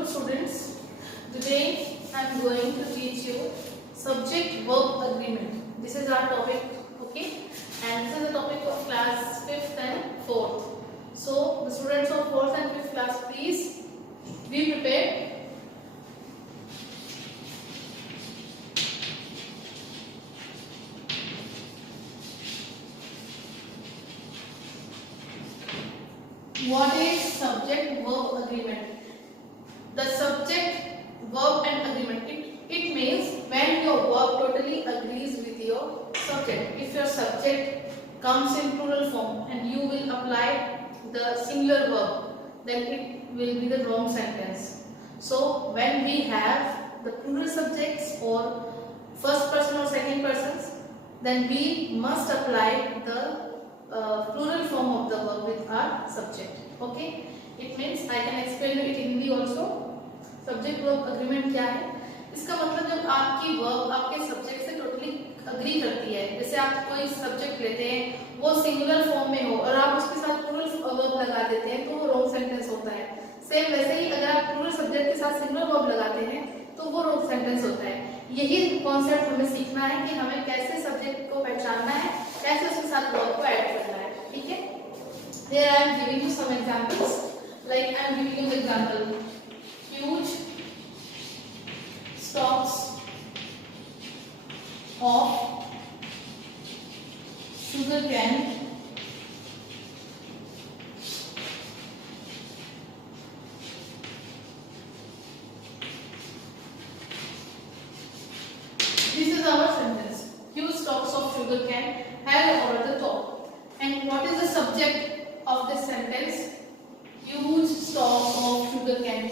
Good students, today I am going to teach you subject verb agreement. This is our topic, okay? And this is the topic of class 5th and 4th. So the students of 4th and 5th class, please be prepared. What is subject verb agreement? The subject verb and agreement, it means when your verb totally agrees with your subject. If your subject comes in plural form and you will apply the singular verb, then it will be the wrong sentence. So when we have the plural subjects or first person or second persons, then we must apply the plural form of the verb with our subject. Okay, it means I can explain it in Hindi also. Subject verb agreement क्या है? इसका मतलब जब आपकी verb आपके subject से totally agree करती है, जैसे आप कोई सब्जेक्ट लेते हैं वो सिंगुलर फॉर्म में हो और आप उसके साथ प्लूरल वर्ब लगा देते हैं तो वो रॉन्ग सेंटेंस होता है. सेम वैसे ही अगर आप प्लूरल सब्जेक्ट के साथ सिंगुलर वर्ब लगाते हैं तो वो रॉन्ग सेंटेंस होता है. यही कॉन्सेप्ट हमें सीखना है कि हमें कैसे सब्जेक्ट को पहचानना है, कैसे उसके साथ वर्ब को ऐड करना है. ठीक है. Here I am giving you some examples. Like I am giving you an example. Huge stocks of sugar cane this is our sentence. Huge stocks of sugar cane held over the top. And what is the subject of this sentence? Huge stocks of sugar cane.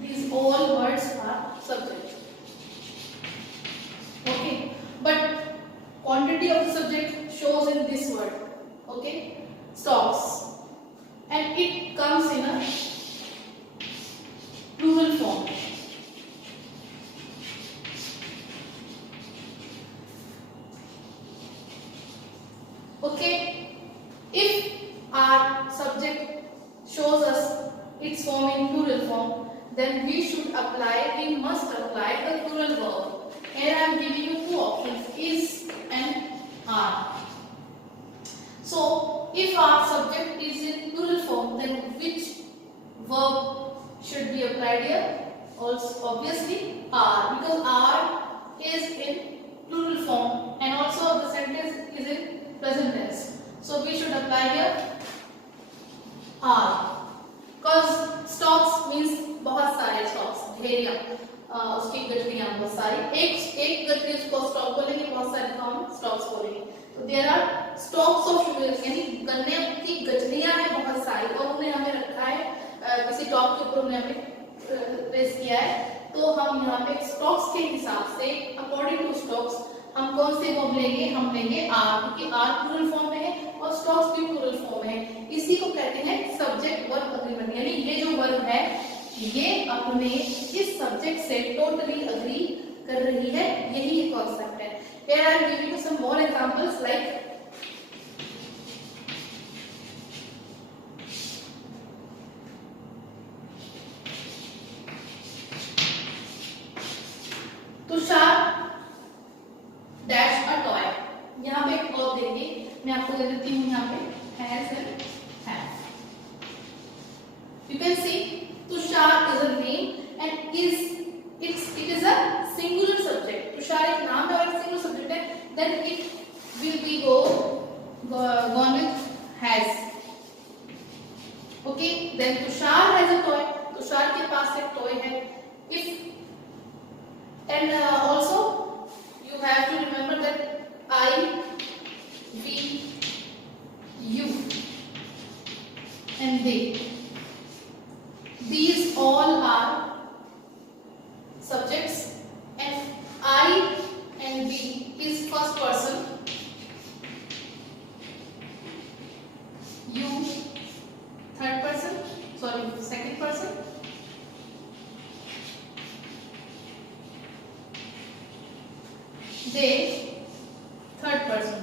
These all words are subject. Okay, but quantity of the subject shows in this word. Okay, stocks, and it comes in a plural form. Okay, if our subject shows us its form in plural form, then we must apply the plural verb. Here I am giving you two options, is and are. So if our subject is in plural form, then which verb should be applied here? Also obviously are, because are is in plural form and also the sentence is in present tense. So we should apply here are. Because stocks means बहुत सारे stocks, ढेरियाँ, उसकी गठरियाँ बहुत सारी. एक गठरी उसको stock बोलेंगे, बहुत सारे को हम स्टॉक्स बोलेंगे. तो there are stocks of sugar, यानी गन्ने की गठरियाँ हैं बहुत सारी और उन्हें हमें रखा है किसी टॉप के ऊपर उन्हें हमें प्लेस किया है. तो हम यहाँ पे स्टॉक्स के हिसाब से अकॉर्डिंग टू स्टॉक्स हम कौन से वर्ब लेंगे? हम लेंगे आर, क्योंकि आर प्लूरल फॉर्म में है और स्टॉक्स भी प्लूरल फॉर्म में है. इसी को कहते हैं सब्जेक्ट वर्ब अग्रीमेंट. यानी ये जो वर्ब है ये अपने इस सब्जेक्ट से टोटली अग्री कर रही है. यही एक कॉन्सेप्ट है. Here I am giving you some more examples like Tushar dash a toy. यहाँ पे एक वर्ब देंगे, मैं आपको दे देती हूँ यहाँ पे has and have. You can see Tushar is a name and it is a singular subject. Tushar एक नाम है और एक singular subject है. Then it will be gone with has. Okay. Then Tushar has a toy. Tushar के पास एक toy है. And also you have to remember that I, we, you, and they. These all are subjects, and I and we is first person, you third person, second person, they third person.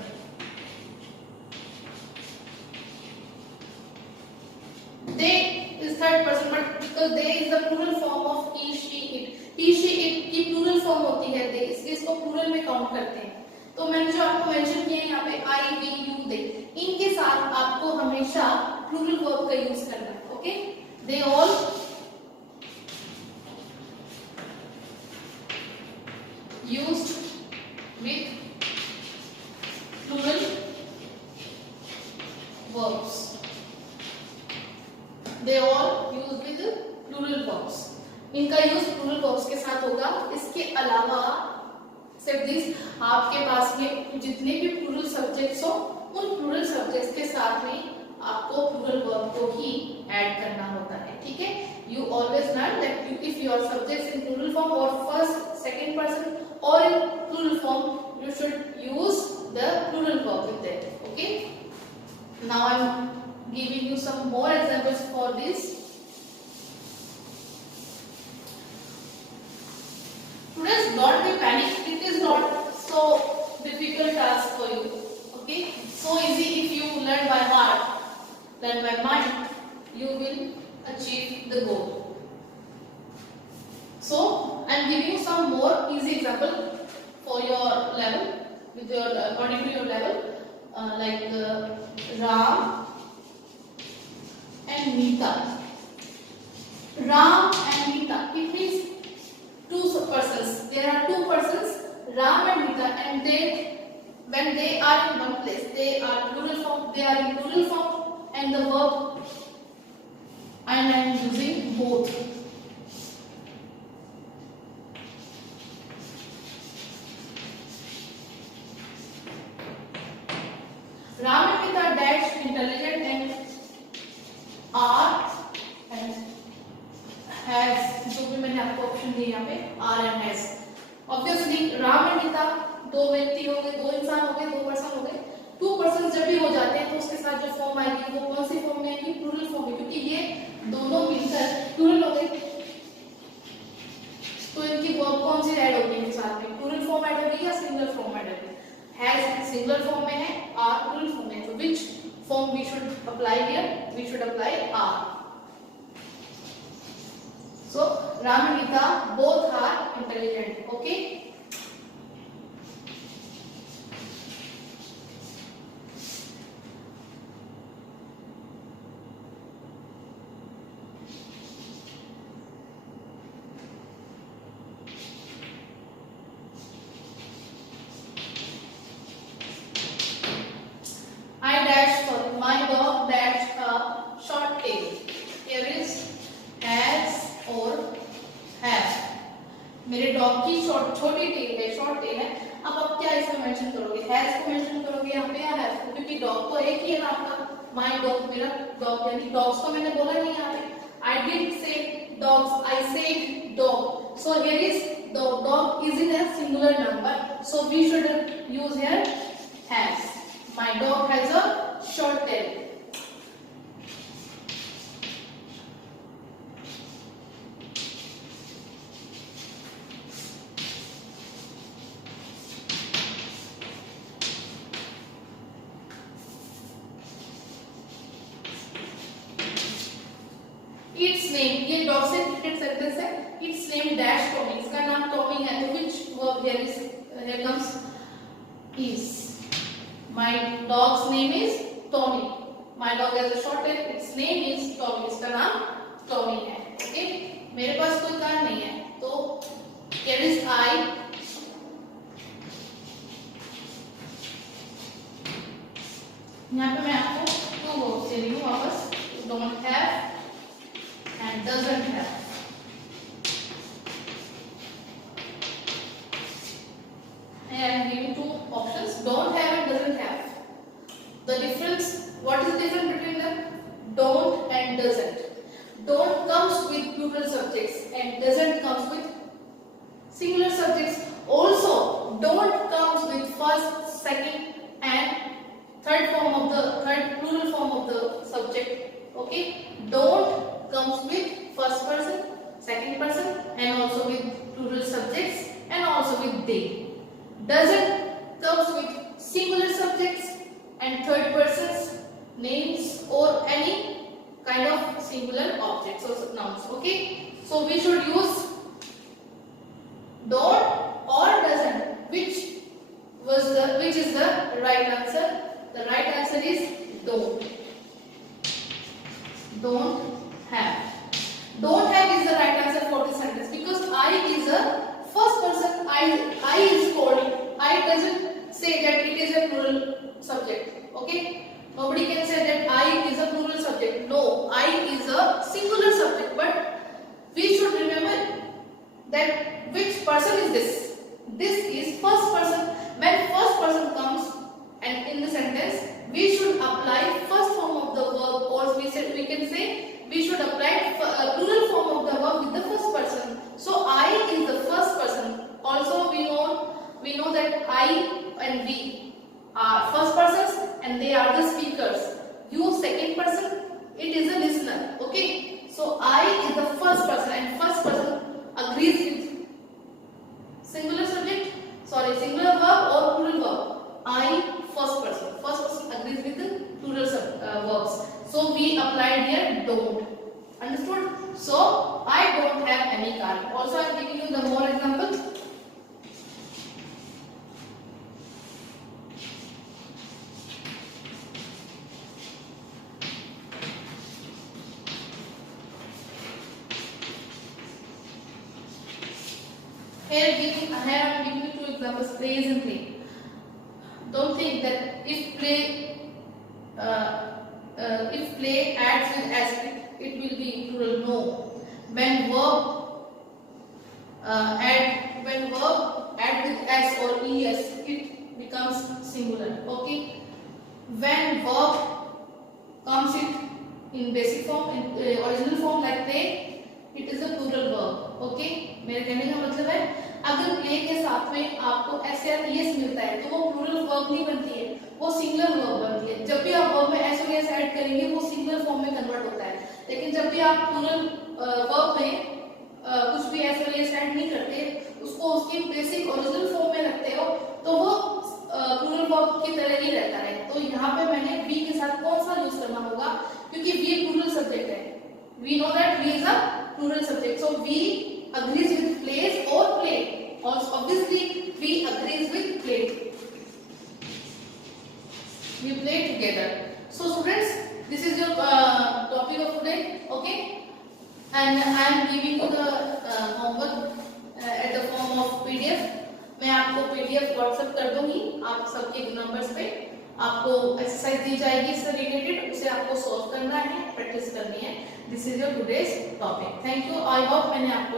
They is third person, but because they is the plural form form होती है दे, इसको plural में count करते हैं। तो मैंने जो आपको मेंशन किया है यहाँ पे आई, वी, यू, दे, इनके साथ आपको हमेशा प्लूरल वर्ब का यूज करना है। Okay, they all used with plural verbs, they all use with plural verbs, इनका यूज प्लूरल वर्ब्स के साथ होगा। इसके अलावा सिर्फ दिस, आपके पास में जितने भी प्लूरल सब्जेक्ट्स हो उन प्लूरल सब्जेक्ट्स के साथ में आपको प्लूरल वर्ब को ही ऐड करना होता है। ठीक है, you always learn that if your subjects in plural form और फर्स्ट सेकंड पर्सन और in plural form you should use the plural verb with that. Okay, now I'm giving you some more examples for this. Students, don't be panic, it is not so difficult task for you. Okay, so easy. If you learn by heart, learn by mind, you will achieve the goal. So I'm giving you some more easy example for your level, with your according to your level. Like Ram and Meeta. Ram and Meeta. It means two persons. There are two persons, Ram and Meeta, and they, when they are in one place, they are plural form. They are in plural form, and the verb, and I am using both. Ram and Meeta dash intelligent and are and has, जो भी मैंने आपको option दिए यहाँ पे are and has. Obviously Ram and Meeta दो व्यक्ति हो गए, दो इंसान हो गए, दो पर्सन हो गए। टू पर्सन जब भी हो जाते हैं तो उसके साथ जो फॉर्म आएगी वो कौन सी फॉर्म में आएगी? प्लूरल फॉर्म में, क्योंकि ये दोनों मिलकर प्लूरल हो गए। तो इनकी वर्ब कौन सी ऐड होगी इनके साथ में? प्लूरल फॉर्म ऐड होगी या सिंगुलर फॉर्म ऐड होगी? Has सिंगुलर फॉर्म में है, are plural फॉर्म में है। तो which form we should apply here? We should apply are. So Ram and Meeta both are intelligent. Okay. My dog dash a short tail. Here is has or have. मेरे dog की छोटी tell है, short tail है। अब आप क्या इसमें mention करोगे? हैज को मेंशन करोगे यहाँ पे या हैव को? क्योंकि डॉग तो एक ही है ना आपका, माय डॉग, मेरा डॉग, यानी डॉग्स को मैंने बोला नहीं यहाँ पे। I did say dogs, I said dog. So here is the dog is in a singular number. So we should use here has. My dog has a short tail. Its name, ये dog से related sentence है। Its name dash Tommy, इसका नाम Tommy है। तो which verb here comes is. My dog's name is Tommy. My dog has a short tail. Its name is Tommy. इसका नाम Tommy है। ओके, मेरे पास कोई कार नहीं है, तो here is I. यहाँ पे मैं आपको two verbs दे रही हूँ वापस, don't have and doesn't have. I am giving two options, don't have and doesn't have. The difference, what is the difference between them? Don't and doesn't. Don't comes with plural subjects and doesn't comes with singular subjects. Also, don't comes with first, second and third plural form of the subject. Okay, don't comes with first person, second person and also with plural subjects and also with they. Doesn't comes with singular subjects and third persons, names or any kind of singular objects or nouns. Okay, so we should use don't first person I is called, I doesn't say that it is a plural subject. Okay, nobody can say that I is a plural subject. No, I is a singular subject, but we should remember that which person is this. This is first person. When first person comes and in the sentence, we should apply first form of the verb, or we can say we should apply plural form of the verb with the first person. So I is the first person. Also we know that I and we are first persons and they are the speakers. You second person, it is a listener. Okay, so I is the first person and first person agrees with singular verb or plural verb. I, first person agrees with the plural verbs. So we applied here don't. Understood? So I don't have any car. Also I am giving you the more example. Here I am giving you two examples, plays and play. Don't think that if play adds with asterisk, it will be plural. No. When verb add with s or es, it becomes singular. Okay. When verb comes in basic form, in original form like play, it is a plural verb. Okay. मेरे कहने का मतलब है अगर play के साथ में आपको एस या एस मिलता है तो वो प्लूरल वर्ब नहीं बनती है, वो सिंगुलर वर्ब बनती है. जब भी आप वर्ब में एस और एस ऐड करेंगे वो सिंगुलर फॉर्म में कन्वर्ट होता है. लेकिन जब भी आप प्लूरल वर्ब में कुछ भी एस और एस ऐड नहीं करते, उसको उसकी बेसिक ओरिजिनल फॉर्म में रखते हो, तो वो प्लूरल वर्ब की तरह ही रहता है. तो यहाँ पे मैंने वी के साथ कौन सा यूज करना होगा, क्योंकि वी प्लूरल सब्जेक्ट है. We know that we is a plural subject, so we agrees with plays or play. Also obviously we agrees with play. We play together. So students, this is your topic of today. Okay, and I am giving you the homework at the form of PDF. मैं आपको PDF WhatsApp कर दूंगी. आप सबके numbers पे आपको exercise दी जाएगी इससे रिलेटेड, उसे आपको सॉल्व करना है, प्रैक्टिस करनी है. This is your today's topic. Thank you. I hope मैंने आपको